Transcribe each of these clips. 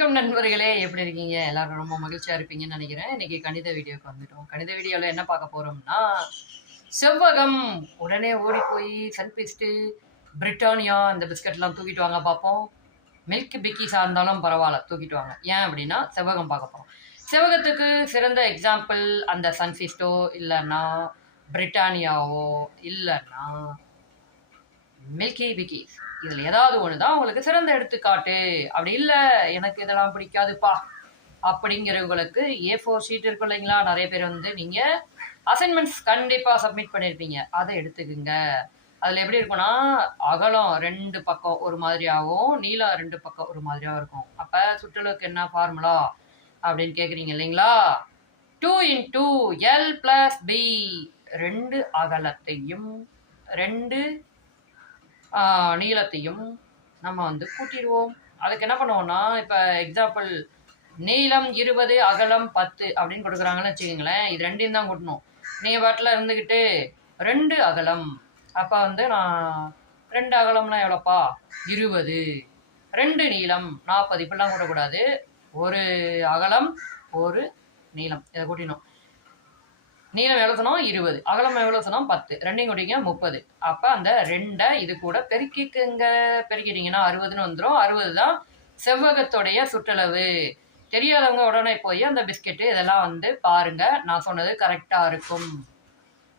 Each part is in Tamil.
வணக்கம் நண்பர்களே, எப்படி இருக்கீங்க? எல்லாரும் ரொம்ப மகிழ்ச்சியா இருப்பீங்கன்னு நினைக்கிறேன். இன்னைக்கு கணித வீடியோக்கு வந்துட்டோம். கணித வீடியோல என்ன பார்க்க போறோம்னா, செவ்வகம். உடனே ஓடி போய் சன்ஃபீஸ்ட், பிரிட்டானியா இந்த பிஸ்கட்லாம் தூக்கிட்டு வாங்க பார்ப்போம். மில்க் பிக்கீஸா இருந்தாலும் பரவாயில்ல, தூக்கிட்டு வாங்க. ஏன் அப்படின்னா செவ்வகம் பார்க்க போறோம். செவ்வகத்துக்கு சிறந்த எக்ஸாம்பிள் அந்த சன்ஃபீஸ்டோ, இல்லைன்னா பிரிட்டானியாவோ, இல்லைன்னா மில்கி பிக்கீஸ். இதில் ஏதாவது ஒன்று தான் உங்களுக்கு சிறந்த எடுத்துக்காட்டு. அப்படி இல்லை எனக்கு இதெல்லாம் பிடிக்காதுப்பா அப்படிங்கிறவங்களுக்கு A4 ஷீட் இருக்கும் இல்லைங்களா, நிறைய பேர் வந்து நீங்கள் அசைன்மெண்ட்ஸ் கண்டிப்பாக சப்மிட் பண்ணியிருப்பீங்க, அதை எடுத்துக்குங்க. அதில் எப்படி இருக்கும்னா, அகலம் 2 பக்கம் ஒரு மாதிரியாகவும் நீளம் 2 பக்கம் ஒரு மாதிரியாகவும் இருக்கும். அப்போ சுற்றளவுக்கு என்ன ஃபார்முலா அப்படின்னு கேட்குறீங்க இல்லைங்களா? 2 × L + B. 2 அகலத்தையும் 2 நீளத்தையும் நம்ம வந்து கூட்டிடுவோம். அதுக்கு என்ன பண்ணுவோம்னா, இப்போ எக்ஸாம்பிள் நீளம் 20 அகலம் 10 அப்படின்னு கொடுக்குறாங்கன்னு வச்சுக்கிங்களேன். இது ரெண்டையும் தான் கூட்டணும். நீங்கள் பாட்டில் இருந்துக்கிட்டு 2 அகலம், அப்போ வந்து நான் 2 அகலம்னா எவ்வளோப்பா 20, 2 நீளம் 40, இப்படிலாம் கூட்டக்கூடாது. ஒரு அகலம் ஒரு நீளம், இதை கூட்டிடணும். நீளம் எவ்வளோ சொன்னோம் 20, அகலம் எவ்வளோ சொன்னோம் 10, ரெண்டையும் கூட்டிங்க 30. அப்போ அந்த 2 இது கூட பெருக்கிக்குங்க. பெருக்கிட்டீங்கன்னா 60ன்னு வந்துடும். 60 தான் செவ்வகத்துடைய சுற்றளவு. தெரியாதவங்க உடனே போய் அந்த பிஸ்கெட்டு இதெல்லாம் வந்து பாருங்க, நான் சொன்னது கரெக்டாக இருக்கும்.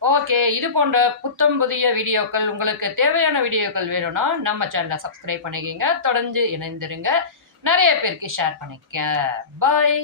ஓகே, இது போன்ற புத்தம் புதிய வீடியோக்கள் உங்களுக்கு தேவையான வீடியோக்கள் வேணும்னா நம்ம சேனலை சப்ஸ்கிரைப் பண்ணிக்கங்க, தொடர்ந்து இணைந்திருங்க, நிறைய பேருக்கு ஷேர் பண்ணிக்க. பாய்.